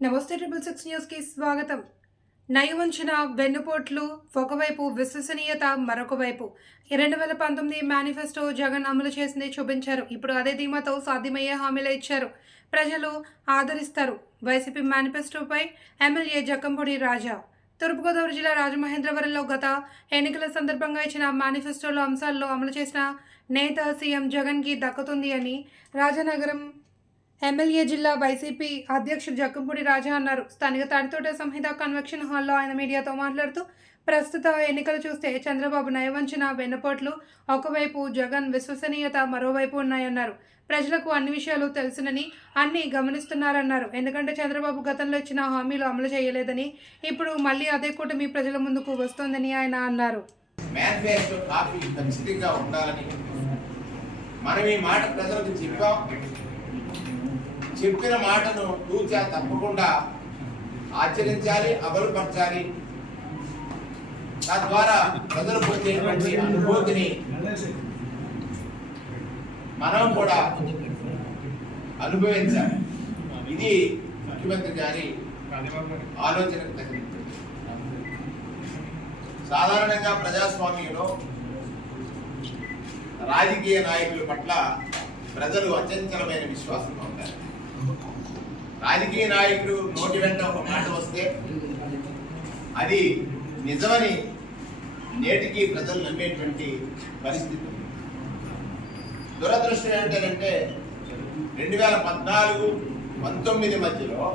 నమస్తే triple six న్యూస్కి స్వాగతం. నయవంచన వెన్నుపోట్లు ఒకవైపు విశ్వసనీయత మరొక వైపు రెండు వేల పంతొమ్మిది మేనిఫెస్టో జగన్ అమలు చేసింది చూపించారు. ఇప్పుడు అదే ధీమాతో సాధ్యమయ్యే హామీలు ఇచ్చారు. ప్రజలు ఆదరిస్తారు. వైసీపీ మేనిఫెస్టోపై ఎమ్మెల్యే జక్కంపూడి రాజా. తూర్పుగోదావరి జిల్లా రాజమహేంద్రవరంలో గత ఎన్నికల సందర్భంగా ఇచ్చిన మేనిఫెస్టోలో అంశాల్లో అమలు చేసిన నేత సీఎం జగన్కి దక్కుతుంది అని రాజనగరం ఎమ్మెల్యే జిల్లా వైసీపీ అధ్యక్షుడు జక్కంపూడి రాజా అన్నారు. స్థానిక తాడితోట సంహిత కన్వెక్షన్ హాల్లో ఆయన మీడియాతో మాట్లాడుతూ ప్రస్తుత ఎన్నికలు చూస్తే చంద్రబాబు నయవంచన వెన్నుపోట్లు ఒకవైపు జగన్ విశ్వసనీయత మరోవైపు ఉన్నాయన్నారు. ప్రజలకు అన్ని విషయాలు తెలుసునని అన్ని గమనిస్తున్నారన్నారు. ఎందుకంటే చంద్రబాబు గతంలో ఇచ్చిన హామీలు అమలు చేయలేదని ఇప్పుడు మళ్ళీ అదే కూటమి ప్రజల ముందుకు వస్తోందని ఆయన అన్నారు. మనం ఈ మాట ప్రజలకు చెప్పాం. చెప్పిన మాటను తూచా తప్పకుండా ఆచరించాలి అమలుపరచాలి. తద్వారా ప్రజలు పొందేటువంటి అనుభూతిని మనం కూడా అనుభవించాలి. ఇది ముఖ్యమంత్రి గారి ఆలోచనకు తగినది. సాధారణంగా ప్రజాస్వామ్యంలో రాజకీయ నాయకుల పట్ల ప్రజలు అచంచలమైన విశ్వాసంతో ఉంటారు. రాజకీయ నాయకుడు నోటి వెంట ఒక మాట వస్తే అది నిజమని నేటికి ప్రజలు నమ్మేటువంటి పరిస్థితి. దురదృష్టం ఏంటంటే రెండు వేల పద్నాలుగు పంతొమ్మిది మధ్యలో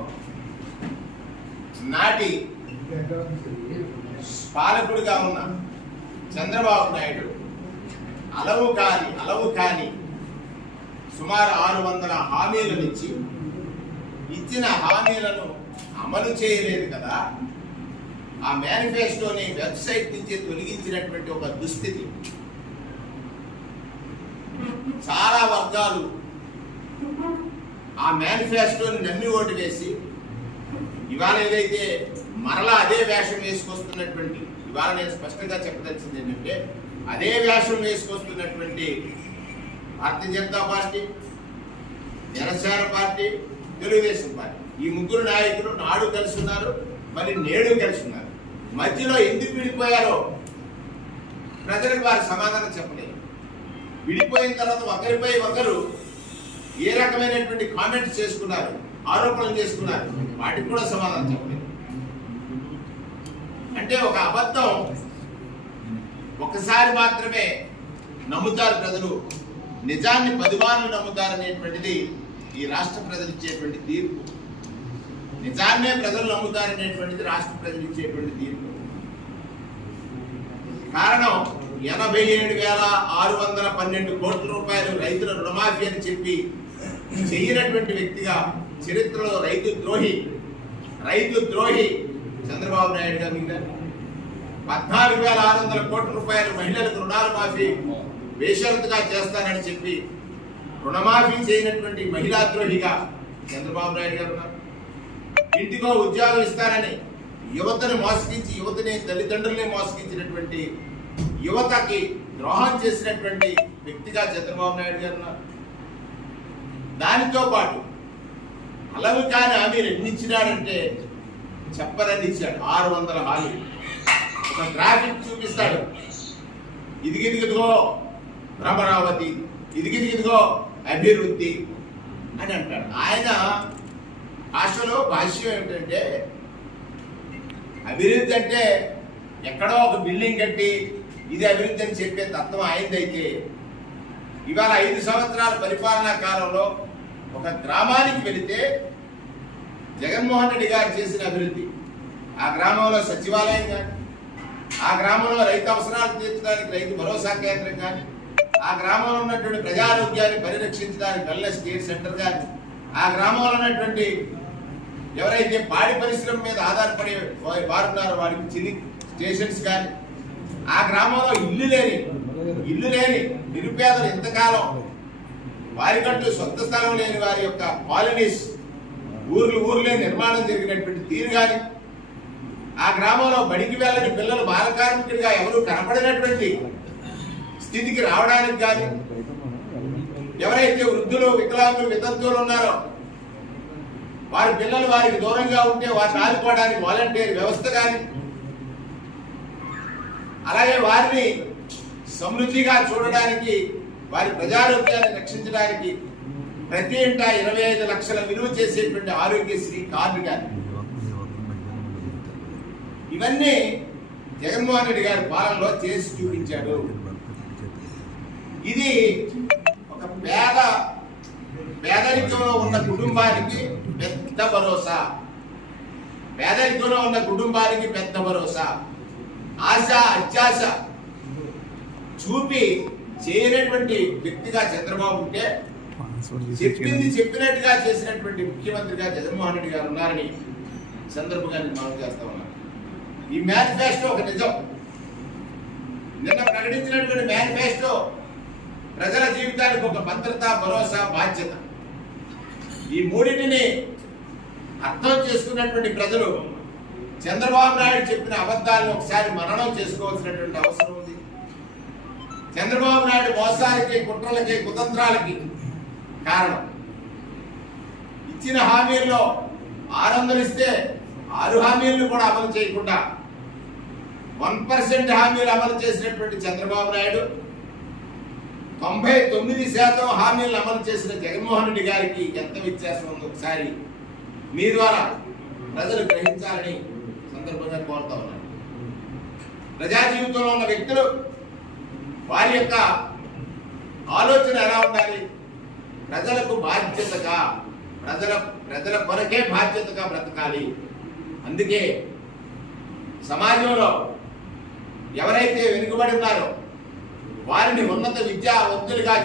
నాటి పాలకుడిగా ఉన్న చంద్రబాబు నాయుడు అలవు కాని అలవు కాని సుమారు ఆరు వందల హామీలను ఇచ్చి ఇచ్చిన హామీలను అమలు చేయలేదు కదా. ఆ మేనిఫెస్టోని వెబ్సైట్ నుంచి తొలగించినటువంటి ఒక దుస్థితి. చాలా వర్గాలు ఆ మేనిఫెస్టోని నమ్మి ఓటు వేసి ఇవాళ ఏదైతే మరలా అదే వేషం వేసుకొస్తున్నటువంటి ఇవాళ నేను స్పష్టంగా చెప్పదలిచింది ఏంటంటే అదే వేషం వేసుకొస్తున్నటువంటి Bharatiya Janata party Janasena party Telugu Desam party. ఈ ముగ్గురు నాయకులు నాడు కలిసి ఉన్నారు మరి నేడు కలిసి ఉన్నారు మధ్యలో ఎందుకు విడిపోయారో ప్రజలకు వారి సమాధానం చెప్పలేదు. విడిపోయిన తర్వాత ఒకరిపై ఒకరు ఏ రకమైనటువంటి కామెంట్స్ చేసుకున్నారు ఆరోపణలు చేసుకున్నారు వాటికి కూడా సమాధానం చెప్పలేదు. అంటే ఒక అబద్ధం ఒకసారి మాత్రమే నమ్ముతారు ప్రజలు. నిజాన్ని పదివార్లు నమ్ముతారు అనేటువంటిది ఈ రాష్ట్ర ప్రజలు ఇచ్చేటువంటి తీర్పు. నిజాన్నే ప్రజలు నమ్ముతారనేటువంటిది రాష్ట్ర ప్రజలు ఇచ్చేటువంటి తీర్పు. కారణం ఎనభై ఏడు వేల ఆరు వందల పన్నెండు కోట్ల రూపాయలు రైతుల రుణమాఫీ అని చెప్పి చేయనటువంటి వ్యక్తిగా చరిత్రలో రైతు ద్రోహి రైతు ద్రోహి చంద్రబాబు నాయుడు గారు మీద పద్నాలుగు వేల ఆరు వందల కోట్ల రూపాయలు మహిళలకు రుణాలు మాఫీ బేషరతుగా చేస్తానని చెప్పి రుణమాఫీ చేయనటువంటి మహిళాద్రోహిగా చంద్రబాబు నాయుడు గారు ఉన్నారు. ఇంటికో ఉద్యోగం ఇస్తారని యువతని మోసగించి యువతని తల్లిదండ్రుల్ని మోసగించినటువంటి యువతకి ద్రోహం చేసినటువంటి వ్యక్తిగా చంద్రబాబు నాయుడు గారు ఉన్నారు. దానితో పాటు అలవి కాని హామీలు ఎన్నిచ్చినాడంటే చెప్పరని ఇచ్చాడు. ఆరు వందల హామీలు. ఒక గ్రాఫిక్ చూపిస్తాడు. ఇదిగిదిగిదిగో భ్రమరావతి ఇదిగిదిగిదిగో అభివృద్ధి అని అంటాడు ఆయన భాషలో భాష్యం ఏమిటంటే అభివృద్ధి అంటే ఎక్కడో ఒక బిల్డింగ్ కట్టి ఇది అభివృద్ధి అని చెప్పే తత్వం ఆయనదైతే ఇవాళ ఐదు సంవత్సరాల పరిపాలనా కాలంలో ఒక గ్రామానికి వెళితే జగన్మోహన్ రెడ్డి గారు చేసిన అభివృద్ధి. ఆ గ్రామంలో సచివాలయం కానీ ఆ గ్రామంలో రైతు అవసరాలు తీర్చడానికి రైతు భరోసా కేంద్రం కానీ ఆ గ్రామంలో ఉన్నటువంటి ప్రజారోగ్యాన్ని పరిరక్షించడానికి వెల్నెస్ కేర్ సెంటర్ కానీ ఆ గ్రామంలో ఉన్నటువంటి ఎవరైతే పాడి పరిశ్రమ మీద ఆధారపడి వారు ఉన్నారో వారికి చిన్ని స్టేషన్స్ కానీ ఆ గ్రామంలో ఇల్లు లేని ఇల్లు లేని నిరుపేదలు ఇంతకాలం వారికంటూ సొంత స్థలం లేని వారి యొక్క కాలనీస్ ఊర్లు ఊర్లే నిర్మాణం జరిగినటువంటి తీరు కానీ ఆ గ్రామంలో బడికి వెళ్ళని పిల్లలు బాలకార్మికుడిగా ఎవరు కనపడినటువంటి స్థితికి రావడానికి కానీ ఎవరైతే వృద్ధులు వికలాంగులు వితంతువులు ఉన్నారో వారి పిల్లలు వారికి దూరంగా ఉంటే వారిని ఆదుకోవడానికి వాలంటీర్ వ్యవస్థ కానీ అలాగే వారిని సమృద్ధిగా చూడడానికి వారి ప్రజారోగ్యాన్ని రక్షించడానికి ప్రతి ఇంటా ఇరవై ఐదు లక్షల విలువ చేసేటువంటి ఆరోగ్యశ్రీ కార్డు కానీ. ఇవన్నీ జగన్మోహన్ రెడ్డి గారి పాలనలో చేసి చూపించాడు. ఇది ఒక పేద పేదరికంలో ఉన్న కుటుంబానికి పెద్ద భరోసా. పేదరికంలో ఉన్న కుటుంబానికి పెద్ద భరోసా. ఆశ అత్యాశ చూపి చేయనటువంటి వ్యక్తిగా చంద్రబాబు ఉంటే చెప్పింది చెప్పినట్టుగా చేసినటువంటి ముఖ్యమంత్రిగా జగన్మోహన్ రెడ్డి గారు ఉన్నారని సందర్భంగా నేను మనం చేస్తా ఉన్నాను ఈ మేనిఫెస్టో ఒక నిజం. నిన్న ప్రకటించినటువంటి మేనిఫెస్టో ప్రజల జీవితానికి ఒక భద్రత భరోసా బాధ్యత. ఈ మూడింటిని అర్థం చేసుకున్నటువంటి ప్రజలు చంద్రబాబు నాయుడు చెప్పిన అబద్ధాలను ఒకసారి మరణం చేసుకోవాల్సినటువంటి అవసరం ఉంది. చంద్రబాబు నాయుడు మోసాలకి కుట్రలకి కుతంత్రాలకి కారణం. ఇచ్చిన హామీల్లో ఆరు వందలు ఇస్తే ఆరు హామీలను కూడా అమలు చేయకుండా వన్ పర్సెంట్ హామీలు అమలు చేసినటువంటి చంద్రబాబు నాయుడు తొంభై తొమ్మిది శాతం హామీలను అమలు చేసిన జగన్మోహన్ రెడ్డి గారికి ఎంత వ్యత్యాసం ఉందో ఒకసారి మీ ద్వారా ప్రజలు గ్రహించాలని సందర్భంగా కోరుతా ఉన్నాను. ప్రజా జీవితంలో ఉన్న వ్యక్తులు వారి యొక్క ఆలోచన ఎలా ఉండాలి? ప్రజలకు బాధ్యతగా ప్రజల ప్రజల కొరకే బాధ్యతగా బ్రతకాలి. అందుకే సమాజంలో ఎవరైతే వెనుకబడి ఉన్నారో వారిని ఉన్నత విద్యావంతులుగా